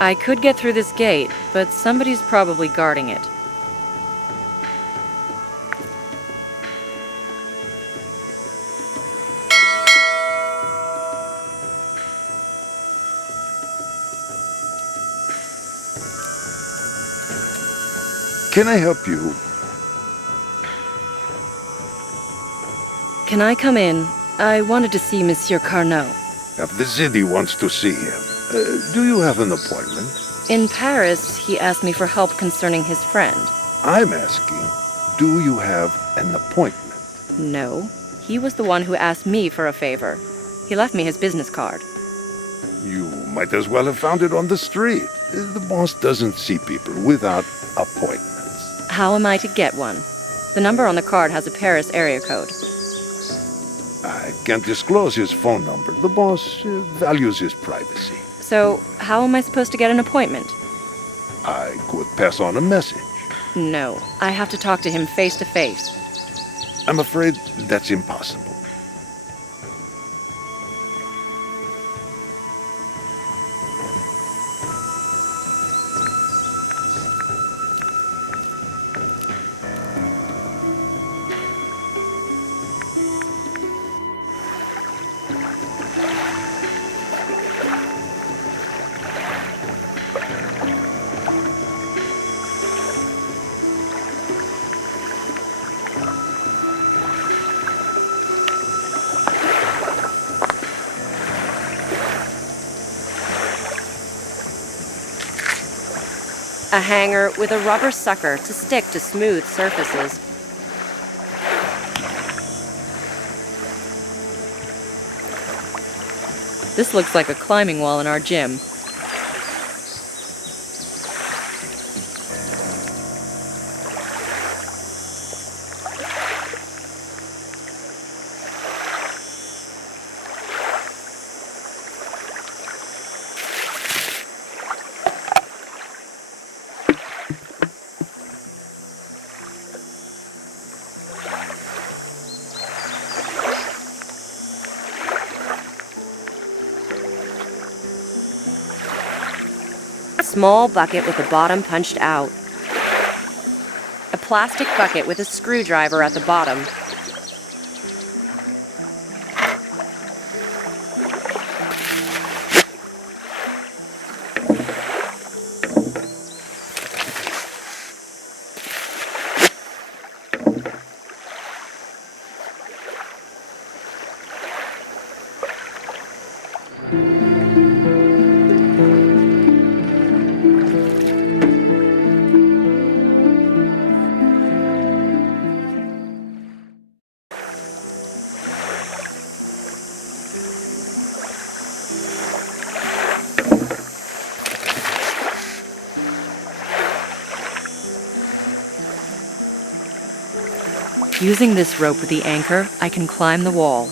I could get through this gate, but somebody's probably guarding it. Can I help you? Can I come in? I wanted to see Monsieur Carnot. If the city wants to see him, do you have an appointment? In Paris, he asked me for help concerning his friend. I'm asking, do you have an appointment? No. He was the one who asked me for a favor. He left me his business card. You might as well have found it on the street. The boss doesn't see people without appointments. How am I to get one? The number on the card has a Paris area code. I can't disclose his phone number. The boss values his privacy. So, how am I supposed to get an appointment? I could pass on a message. No, I have to talk to him face to face. I'm afraid that's impossible. A hanger with a rubber sucker to stick to smooth surfaces. This looks like a climbing wall in our gym. A small bucket with the bottom punched out. A plastic bucket with a screwdriver at the bottom. Using this rope with the anchor, I can climb the wall.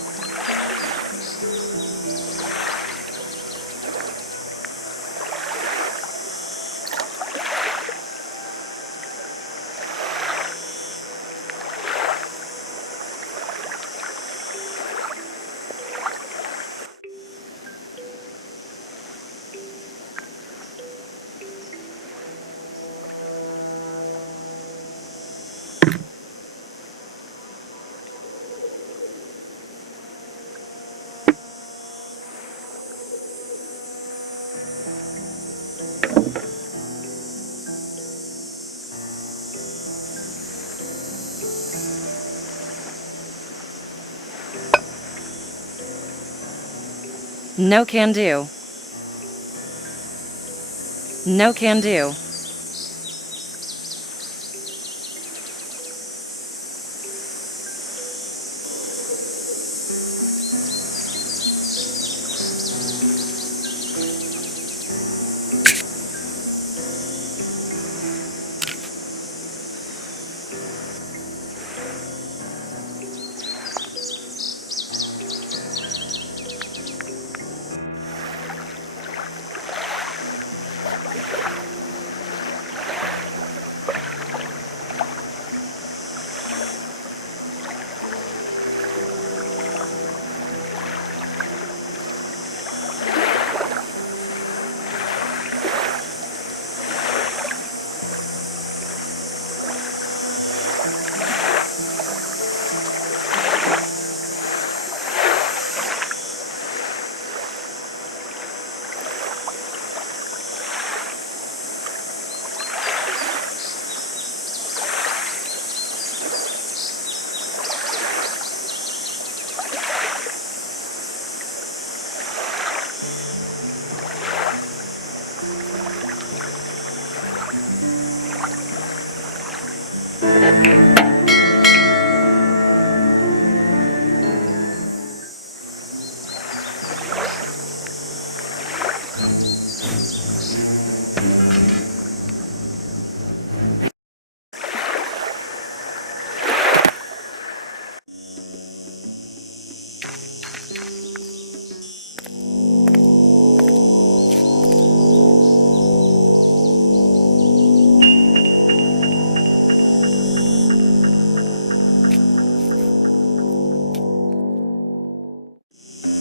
No can do. No can do.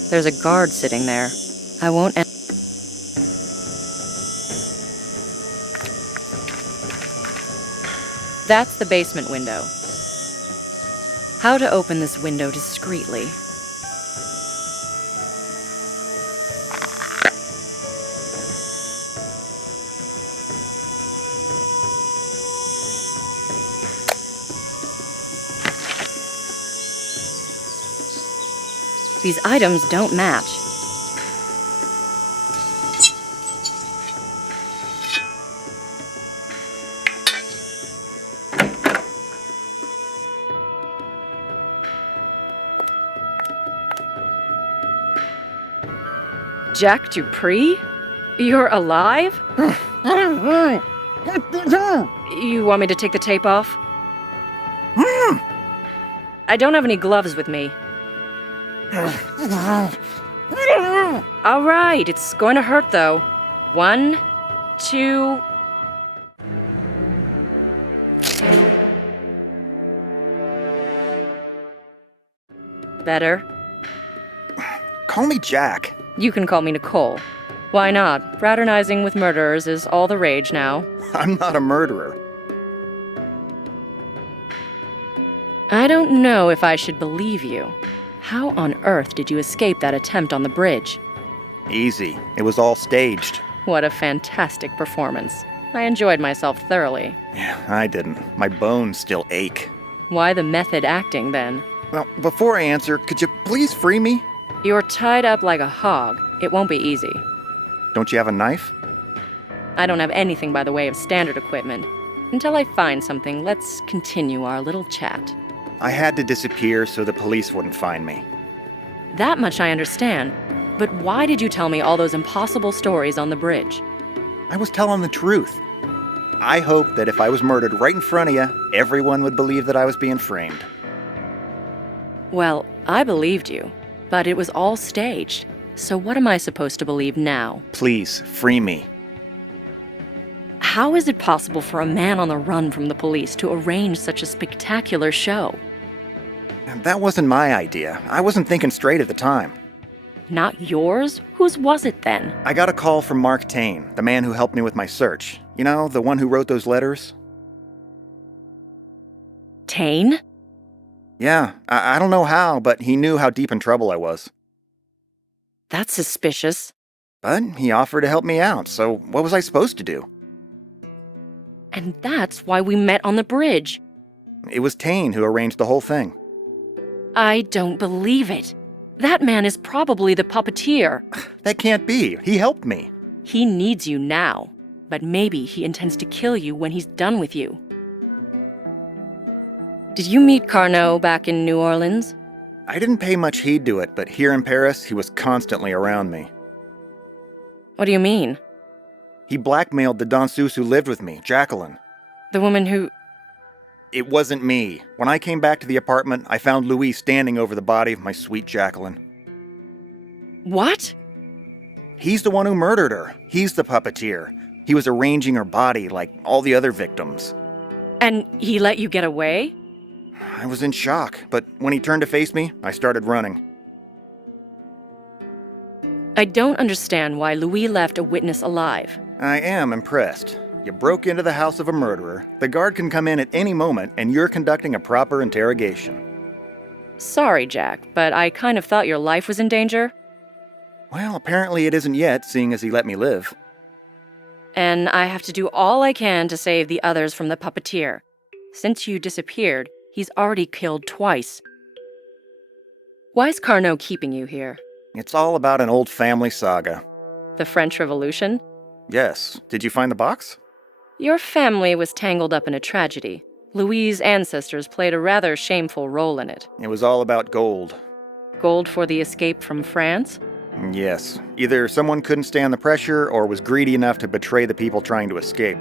There's a guard sitting there. I won't. That's the basement window. How to open this window discreetly? These items don't match. Jack Dupree? You're alive? You want me to take the tape off? I don't have any gloves with me. All right, it's going to hurt though. 1, 2... Better? Call me Jack. You can call me Nicole. Why not? Fraternizing with murderers is all the rage now. I'm not a murderer. I don't know if I should believe you. How on earth did you escape that attempt on the bridge? Easy. It was all staged. What a fantastic performance. I enjoyed myself thoroughly. Yeah, I didn't. My bones still ache. Why the method acting, then? Well, before I answer, could you please free me? You're tied up like a hog. It won't be easy. Don't you have a knife? I don't have anything by the way of standard equipment. Until I find something, let's continue our little chat. I had to disappear so the police wouldn't find me. That much I understand. But why did you tell me all those impossible stories on the bridge? I was telling the truth. I hoped that if I was murdered right in front of you, everyone would believe that I was being framed. Well, I believed you, but it was all staged. So what am I supposed to believe now? Please, free me. How is it possible for a man on the run from the police to arrange such a spectacular show? That wasn't my idea. I wasn't thinking straight at the time. Not yours? Whose was it then? I got a call from Mark Tane, the man who helped me with my search. You know, the one who wrote those letters? Tane? Yeah, I don't know how, but he knew how deep in trouble I was. That's suspicious. But he offered to help me out, so what was I supposed to do? And that's why we met on the bridge. It was Tane who arranged the whole thing. I don't believe it. That man is probably the puppeteer. That can't be. He helped me. He needs you now, but maybe he intends to kill you when he's done with you. Did you meet Carnot back in New Orleans? I didn't pay much heed to it, but here in Paris, he was constantly around me. What do you mean? He blackmailed the danseuse who lived with me, Jacqueline. The woman who... It wasn't me. When I came back to the apartment, I found Louis standing over the body of my sweet Jacqueline. What? He's the one who murdered her. He's the puppeteer. He was arranging her body like all the other victims. And he let you get away? I was in shock, but when he turned to face me, I started running. I don't understand why Louis left a witness alive. I am impressed. You broke into the house of a murderer. The guard can come in at any moment, and you're conducting a proper interrogation. Sorry, Jack, but I kind of thought your life was in danger. Well, apparently it isn't yet, seeing as he let me live. And I have to do all I can to save the others from the puppeteer. Since you disappeared, he's already killed twice. Why is Carnot keeping you here? It's all about an old family saga. The French Revolution? Yes. Did you find the box? Your family was tangled up in a tragedy. Louis' ancestors played a rather shameful role in it. It was all about gold. Gold for the escape from France? Yes, either someone couldn't stand the pressure or was greedy enough to betray the people trying to escape.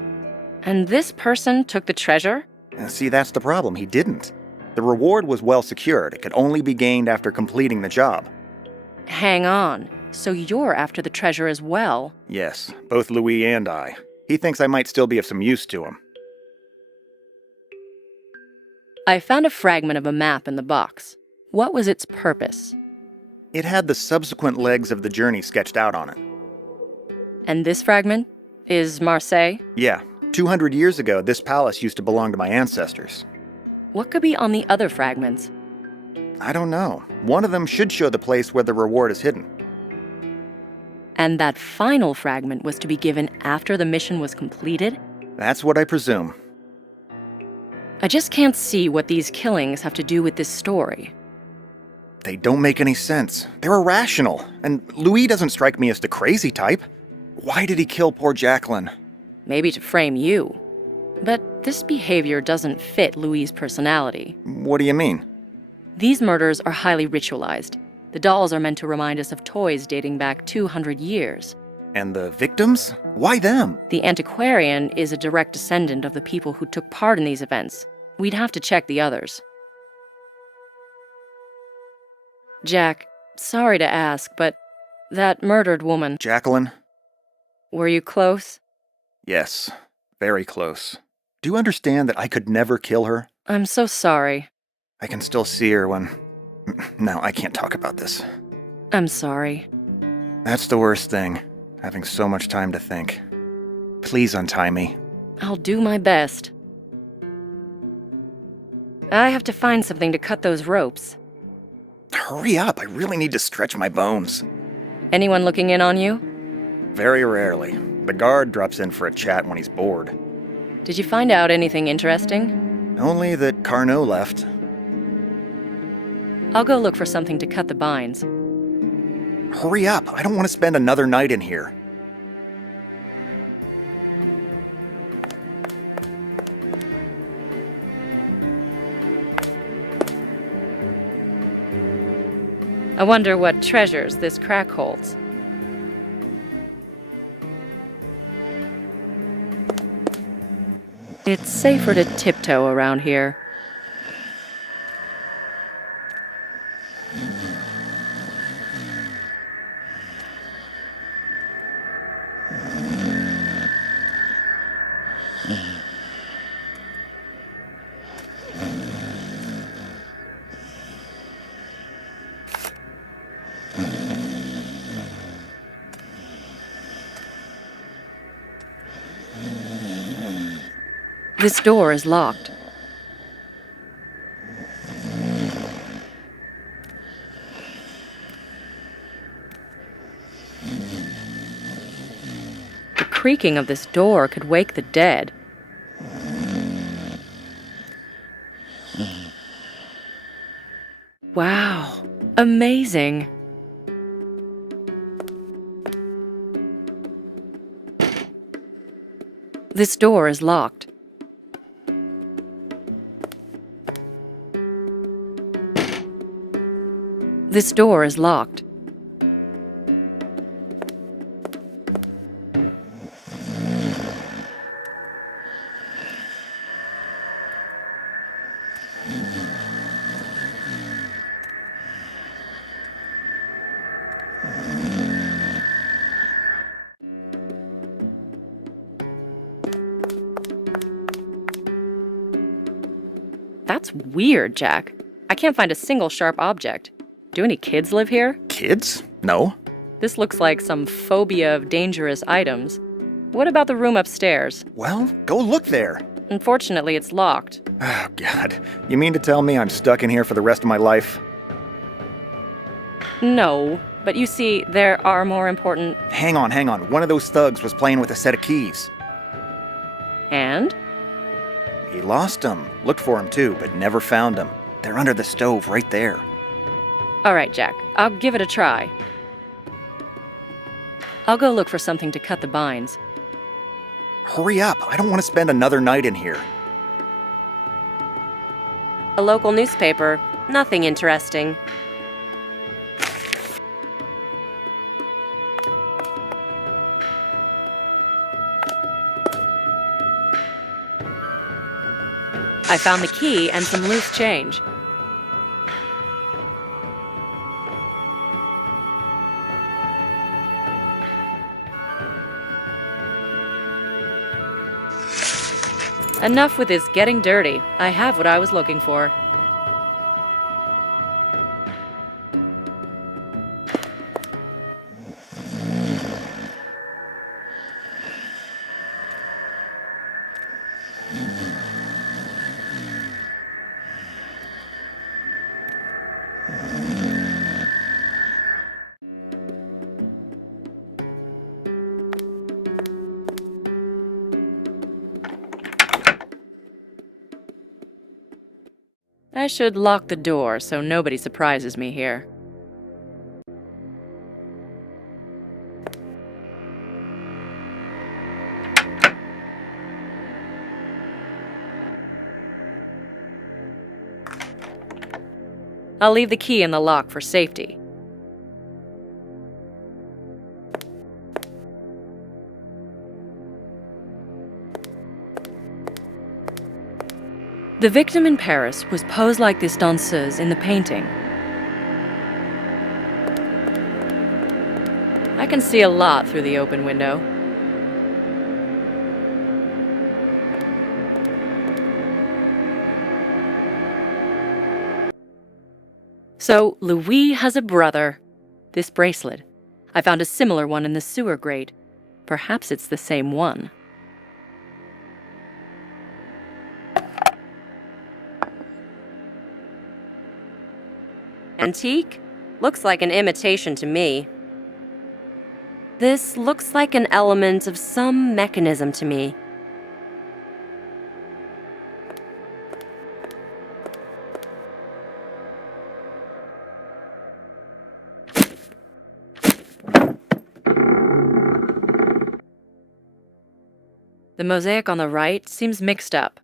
And this person took the treasure? See, that's the problem. He didn't. The reward was well secured. It could only be gained after completing the job. Hang on. So you're after the treasure as well? Yes, both Louis and I. He thinks I might still be of some use to him. I found a fragment of a map in the box. What was its purpose? It had the subsequent legs of the journey sketched out on it. And this fragment is Marseille? Yeah, 200 years ago, this palace used to belong to my ancestors. What could be on the other fragments? I don't know. One of them should show the place where the reward is hidden. And that final fragment was to be given after the mission was completed? That's what I presume. I just can't see what these killings have to do with this story. They don't make any sense. They're irrational, and Louis doesn't strike me as the crazy type. Why did he kill poor Jacqueline? Maybe to frame you. But this behavior doesn't fit Louis' personality. What do you mean? These murders are highly ritualized. The dolls are meant to remind us of toys dating back 200 years. And the victims? Why them? The antiquarian is a direct descendant of the people who took part in these events. We'd have to check the others. Jack, sorry to ask, but that murdered woman, Jacqueline? were you close? Yes, very close. Do you understand that I could never kill her? I'm so sorry. I can still see her when... No, I can't talk about this. I'm sorry. That's the worst thing, having so much time to think. Please untie me. I'll do my best. I have to find something to cut those ropes. Hurry up, I really need to stretch my bones. Anyone looking in on you? Very rarely. The guard drops in for a chat when he's bored. Did you find out anything interesting? Only that Carnot left. I'll go look for something to cut the binds. Hurry up, I don't want to spend another night in here. I wonder what treasures this crack holds. It's safer to tiptoe around here. This door is locked. The creaking of this door could wake the dead. Wow, amazing. This door is locked. This door is locked. That's weird, Jack. I can't find a single sharp object. Do any kids live here? Kids? No. This looks like some phobia of dangerous items. What about the room upstairs? Well, go look there. Unfortunately, it's locked. Oh, God. You mean to tell me I'm stuck in here for the rest of my life? No, but you see, there are more important... Hang on. One of those thugs was playing with a set of keys. And? He lost them. Looked for them too, but never found them. They're under the stove right there. All right, Jack. I'll give it a try. I'll go look for something to cut the binds. Hurry up. I don't want to spend another night in here. A local newspaper. Nothing interesting. I found the key and some loose change. Enough with this getting dirty. I have what I was looking for. I should lock the door so nobody surprises me here. I'll leave the key in the lock for safety. The victim in Paris was posed like this danseuse in the painting. I can see a lot through the open window. So, Louis has a brother. This bracelet. I found a similar one in the sewer grate. Perhaps it's the same one. Antique? Looks like an imitation to me. This looks like an element of some mechanism to me. The mosaic on the right seems mixed up.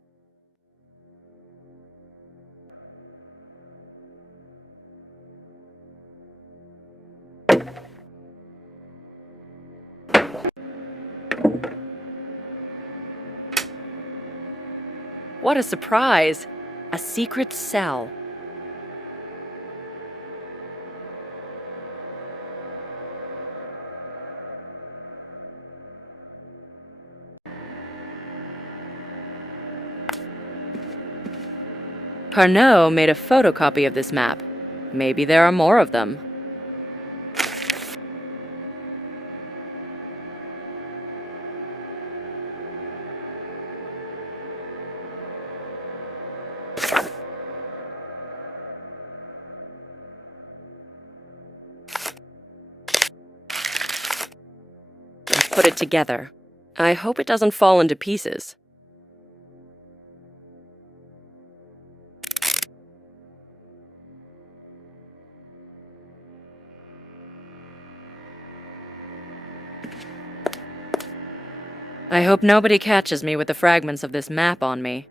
What a surprise! A secret cell. Carnot made a photocopy of this map. Maybe there are more of them. Let's put it together. I hope it doesn't fall into pieces. I hope nobody catches me with the fragments of this map on me.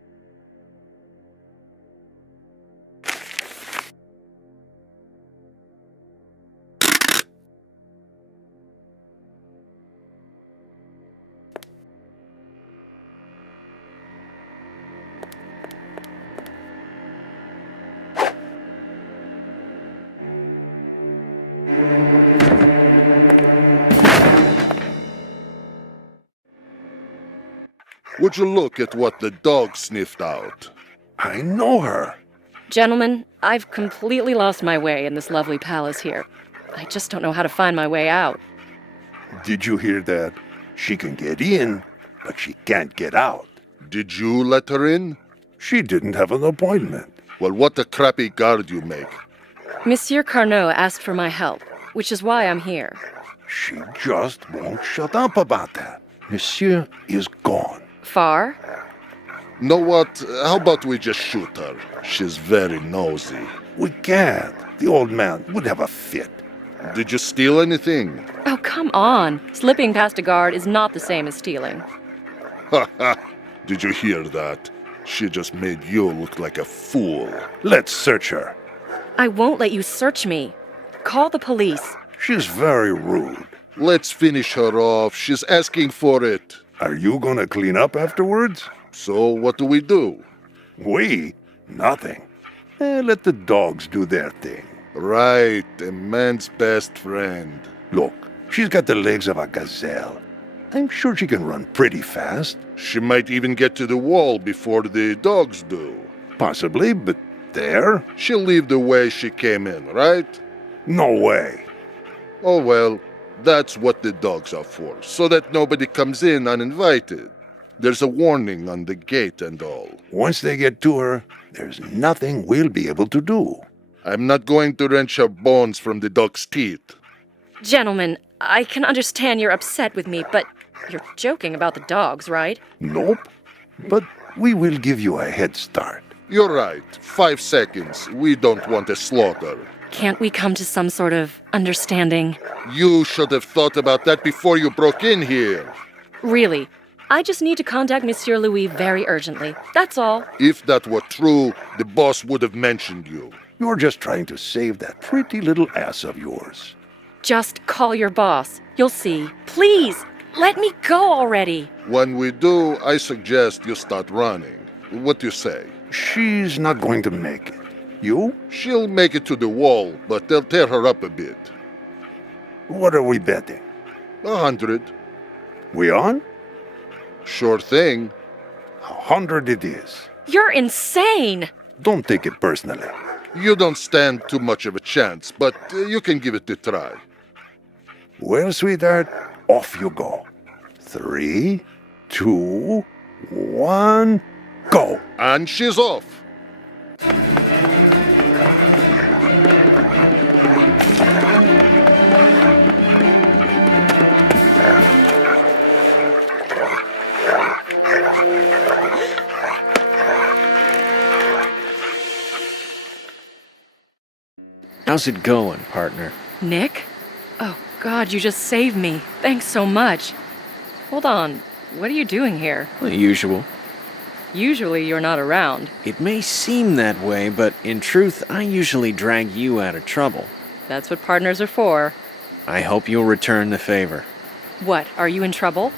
Would you look at what the dog sniffed out? I know her. Gentlemen, I've completely lost my way in this lovely palace here. I just don't know how to find my way out. Did you hear that? She can get in, but she can't get out. Did you let her in? She didn't have an appointment. Well, what a crappy guard you make. Monsieur Carnot asked for my help, which is why I'm here. She just won't shut up about that. Monsieur is gone. Far? Know what? How about we just shoot her? She's very nosy. We can't. The old man would have a fit. Did you steal anything? Oh, come on. Slipping past a guard is not the same as stealing. Ha ha! Did you hear that? She just made you look like a fool. Let's search her. I won't let you search me. Call the police. She's very rude. Let's finish her off. She's asking for it. Are you gonna clean up afterwards? So what do we do? We? Nothing. Let the dogs do their thing. Right, a man's best friend. Look, she's got the legs of a gazelle. I'm sure she can run pretty fast. She might even get to the wall before the dogs do. Possibly, but there? She'll leave the way she came in, right? No way. Oh well, that's what the dogs are for, so that nobody comes in uninvited. There's a warning on the gate and all. Once they get to her, there's nothing we'll be able to do. I'm not going to wrench her bones from the dog's teeth. Gentlemen, I can understand you're upset with me, but you're joking about the dogs, right? Nope. But we will give you a head start. You're right. 5 seconds. We don't want a slaughter. Can't we come to some sort of understanding? You should have thought about that before you broke in here. Really, I just need to contact Monsieur Louis very urgently. That's all. If that were true, the boss would have mentioned you. You're just trying to save that pretty little ass of yours. Just call your boss. You'll see. Please, let me go already. When we do, I suggest you start running. What do you say? She's not going to make it. You? She'll make it to the wall, but they'll tear her up a bit. What are we betting? 100. We on? Sure thing. 100 it is. You're insane. Don't take it personally. You don't stand too much of a chance, but you can give it a try. Well, sweetheart, off you go. 3, 2, 1, go. And she's off. How's it going, partner? Nick? Oh, God, you just saved me. Thanks so much. Hold on. What are you doing here? The usual. Usually you're not around. It may seem that way, but in truth, I usually drag you out of trouble. That's what partners are for. I hope you'll return the favor. What, are you in trouble?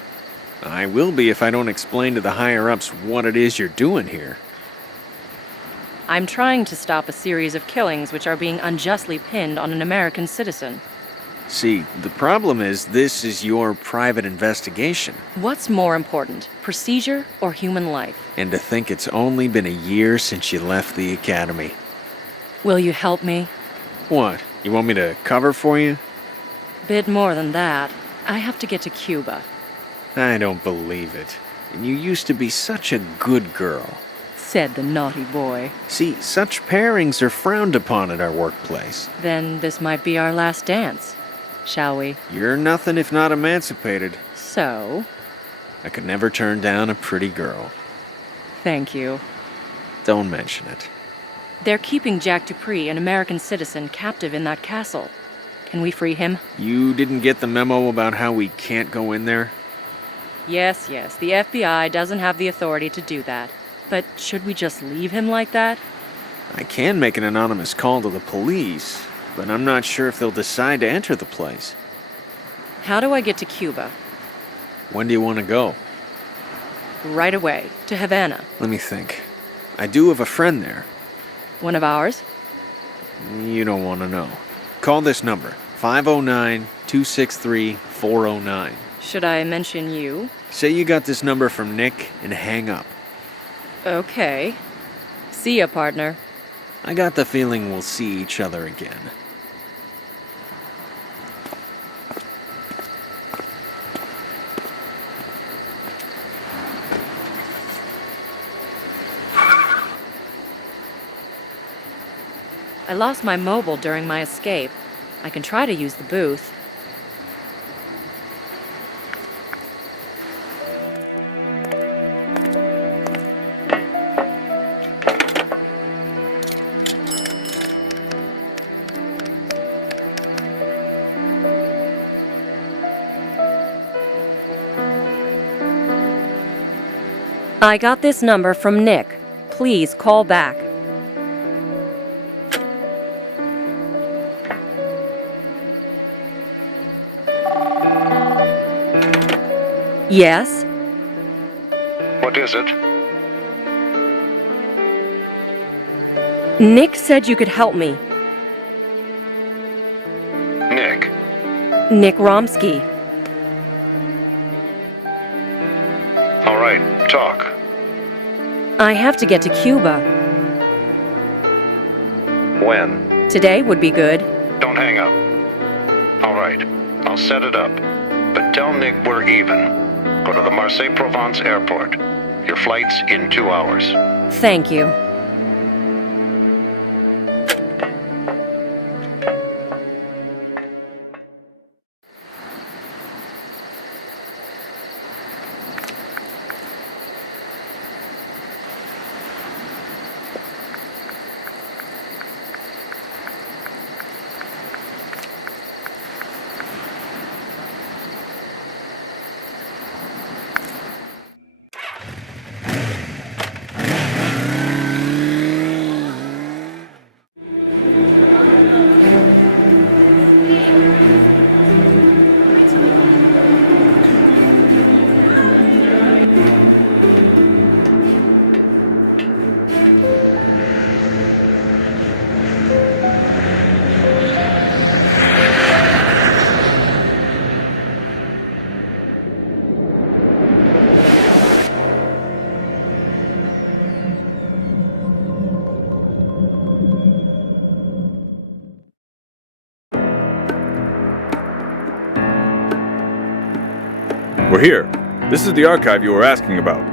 I will be if I don't explain to the higher-ups what it is you're doing here. I'm trying to stop a series of killings which are being unjustly pinned on an American citizen. See, the problem is this is your private investigation. What's more important, procedure or human life? And to think it's only been a year since you left the academy. Will you help me? What, you want me to cover for you? Bit more than that. I have to get to Cuba. I don't believe it. And you used to be such a good girl. Said the naughty boy. See, such pairings are frowned upon at our workplace. Then this might be our last dance. Shall we? You're nothing if not emancipated. So? I could never turn down a pretty girl. Thank you. Don't mention it. They're keeping Jack Dupree, an American citizen, captive in that castle. Can we free him? You didn't get the memo about how we can't go in there? Yes, the FBI doesn't have the authority to do that. But should we just leave him like that? I can make an anonymous call to the police, but I'm not sure if they'll decide to enter the place. How do I get to Cuba? When do you want to go? Right away, to Havana. Let me think. I do have a friend there. One of ours? You don't want to know. Call this number, 509-263-409. Should I mention you? Say you got this number from Nick and hang up. Okay. See ya, partner. I got the feeling we'll see each other again. I lost my mobile during my escape. I can try to use the booth. I got this number from Nick. please call back. Yes? What is it? Nick said you could help me. Nick. Nick Romsky. All right, talk. I have to get to Cuba. When? Today would be good. Don't hang up. All right, I'll set it up. But tell Nick we're even. Go to the Marseille-Provence airport. Your flight's in 2 hours. Thank you. We're here. This is the archive you were asking about.